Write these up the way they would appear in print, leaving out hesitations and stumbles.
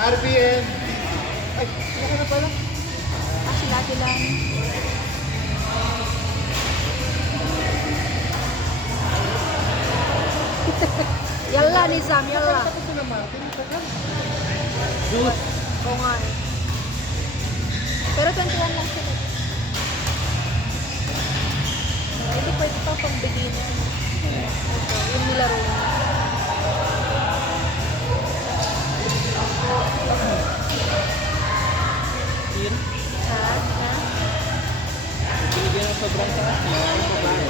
RBN. Ay, saka na pala. Sila. Yalla ni Sam, yalla. Ako sila Martin, saka. Juice. Oo nga eh. Pero 21 lang sila. Hindi pwede pa pang beginner. Ito, yung nilaro niya. Yun. Ha? Binigyan ng sobrang taas na ang babae.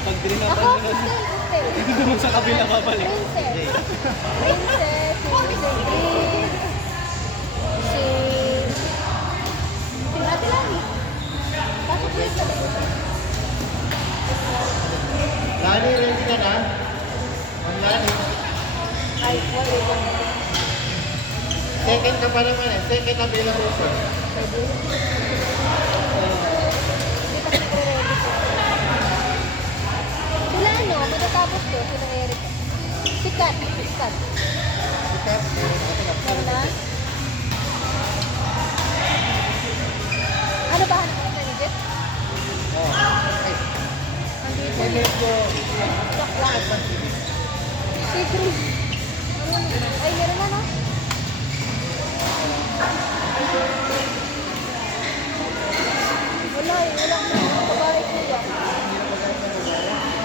Pag drinapan Ako, mo na, Crystal. hindi mo sa kabila babalik. Princess. Princess. Si Ate Lani. Bakit yun sa Lani, ready ka na? Ang Lani. Ay, wala. Second ka pa naman eh. Second na bilang uso. Pwede. Hindi pa ready ko. Sila ano, matatapos ko, sila Eric. Sikat. Sikat. Meron na? Ano ba hanap ng candidate? Oh. Ay, Andito. may medyo lahat man. Si Chris. Ay, meron na, no? Wala eh, walang babae ko yan.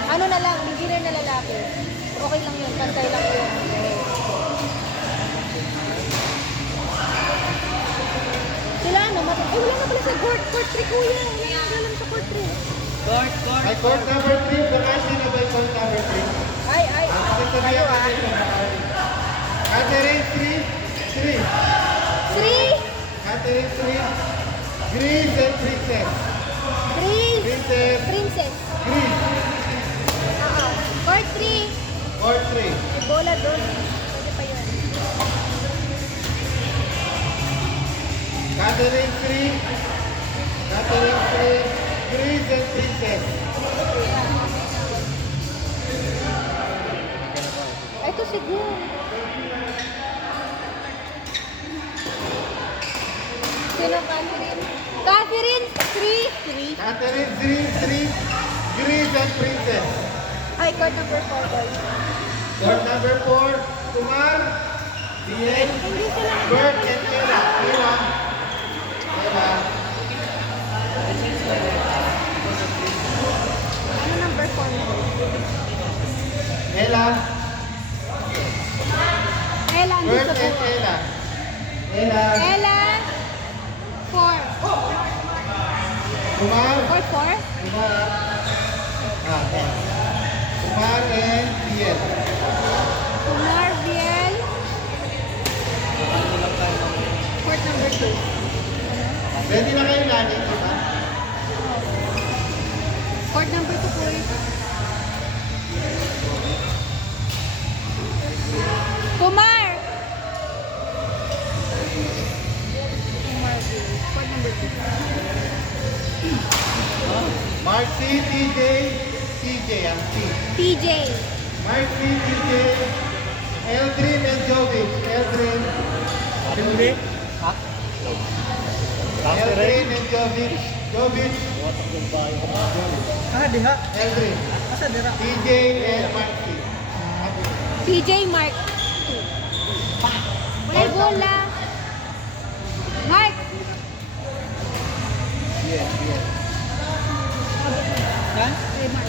Ano na lang, beginner na lalaki. Okay lang yun, pantay lang yun. Sila ano, ay wala na pala sa court 3 kuya. Wala na alam sa court 3. Court. Ay, court number 3. Bakasi na ba yung court number 3? Ay, Ang sasabihan ano natin kung bakasi. Catherine 3. Catherine 3. Grease and Princess. Princess. Grease. Oo. Court 3. Court 3. May bola doon. Pwede pa yun. Catherine 3. Grease and Princess. Ito siguro. Sino Catherine? Catherine 3. Catherine 3. Grease and Princess. Ay, court number 4 boy. Court number 4. Kumar. Bien. Hindi sila Bert and Ella. Ano number 4 na? Ella. Ella, hindi Bert sa and buo. Ella. Ella 4. Kumar. Court 4? Kumar. Okay. Kumar and Bien. Kumar Viel. Court number 2. Ready na kayo Lani, di ba? Court number 2 boy. Kumar! Kumar Viel. Court number 2. Marcy, TJ ang T. TJ. Marcy, TJ, Eldrin and Jovic. Eldrin and Jovic. Jovic. Diha. Eldrin. Asa dira? TJ and Marcy. TJ Mark 2. Wala bola. Mark! Yes. Yan? Ay, Mark.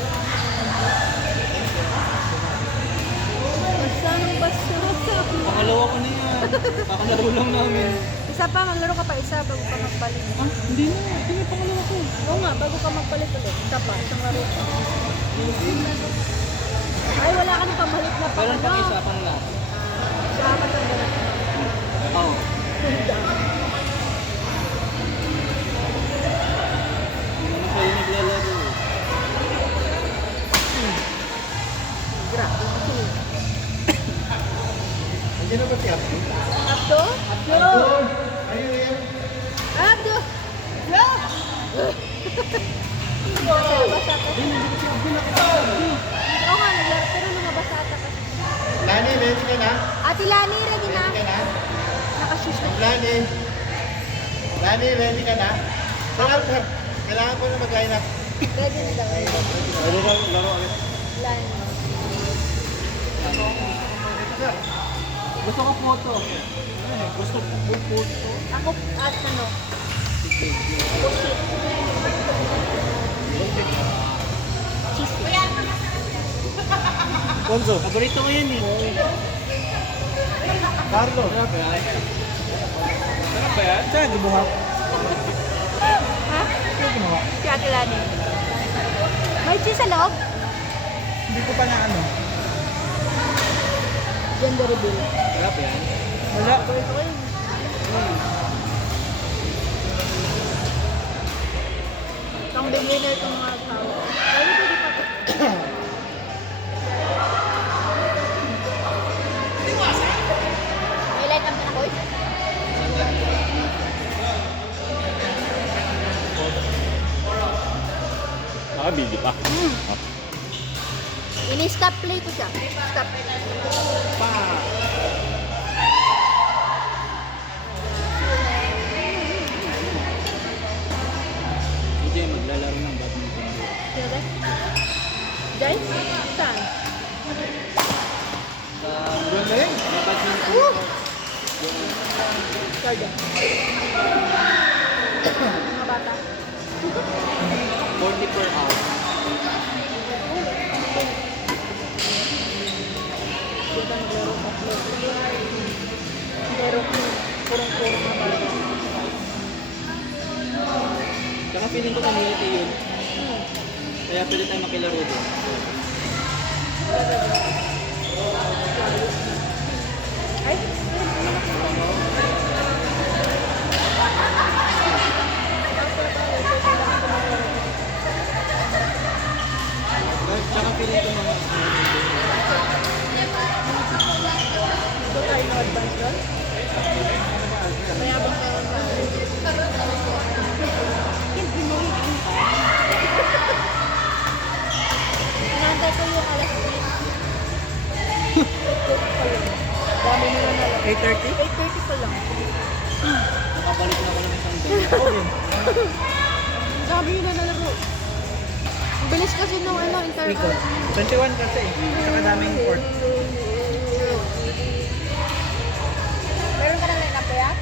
Basta. Pangalawa ko na yan. Pakalaro lang namin. Isa pa, maglaro ka pa isa bago ka magpalit. Ah, hindi na. Hindi may pangalawa ko. Oo nga, bago ka magpalit ulit. Isa pa, isang laro pa. Ay, wala ka nang pamalit na pa. Meron pang isa pang last. Sa apat ang ganun. Oo. Hindi na kayo naglalaro. Grabe. Nandiyan na ba si Abdo? Abdo? Abdo! Ayun yan. Abdo! Basa ka. Oo nga, naglaro. Pero lumabas ata kasi. Lani, ready ka na? Lani, ready na. Ready ka na? Nakashoes na. Lani. Lani, ready ka na? Sir, kailangan ko na mag-line up. Ready na daw. Ready na, laro ulit. Lani. Gusto ko photo. Gusto ko photo. Ako at ano? Pusit. Cheesy. Ponzo. Paborito ko yan eh. Carlo. Sarap yan. Sarap ba yan? Saan gubuhat? Ha? Saan gumawa? Si Ate Lani. May cheese sa loob? Hindi ko pa na ano. Gender reveal. Sarap yan. Wala. Paborito ko yun. Ang beginner itong mga tao. Pwede pwede pa to. May light up na ako eh. Bili pa. Ini-stop play ko siya. Stop. Pa. Hindi maglalaro ng badminton. Sino Jai? Saan? Galing. Woo! Sarda. Mga bata. 40 per hour. Dito naglaro tatlo. Pero purong-purong na bata. Tsaka feeling ko community yun. Kaya pwede tayo makilaro doon. Ay? Tsaka feeling ko mga Ito tayo na advance doon? Mayabang tayo na. Inaantay ko yung alas 10. 8:30 pa lang. Dami nila na lang. 8:30? 8:30 pa lang. Nakabalik na ako ng isang day. Sabi nila na laro. Ang bilis kasi nung ano, interval. 21 kasi. Saka daming court. Meron ka ng line-up kaya?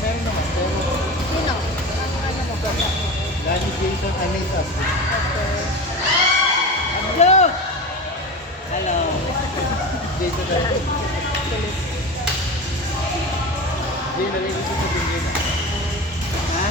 Meron naman. Sino? Ang ano mo? Lani, Jason, Anita. Hello! Hello. Jason, Anita. Hindi, nalilito sa tingin. Ha?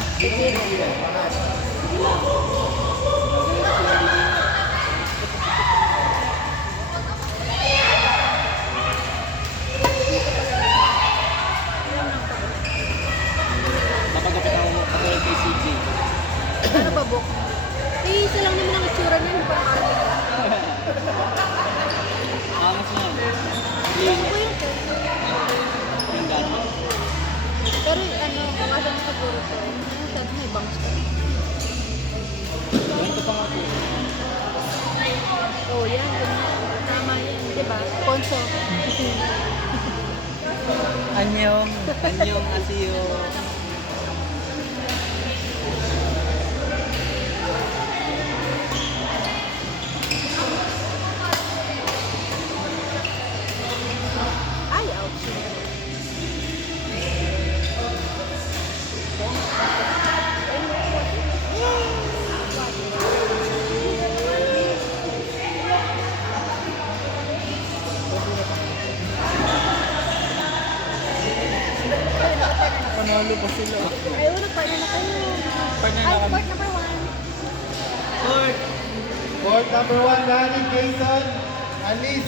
Napagkapit ako katulad kay CJ. Ano ba, Bok? Eh, isa lang naman ang itsura niya. Hindi parang army. Angas na. Ano ko yun? Yung gano'n. Pero ano, kumasa mo siguro to. Ano sabi may bangs ka? Ganito pa nga po. Oh, yan. Ganyan. Tama yan. Diba? Ponso. Anyong. Anyong asiyo. Ay, ouch. Panalo pa sila. Ayaw, nag-partner na kayo. Partner na Ay, kami. court number 1. Court! Court number 1, Lani, Jason, Anise.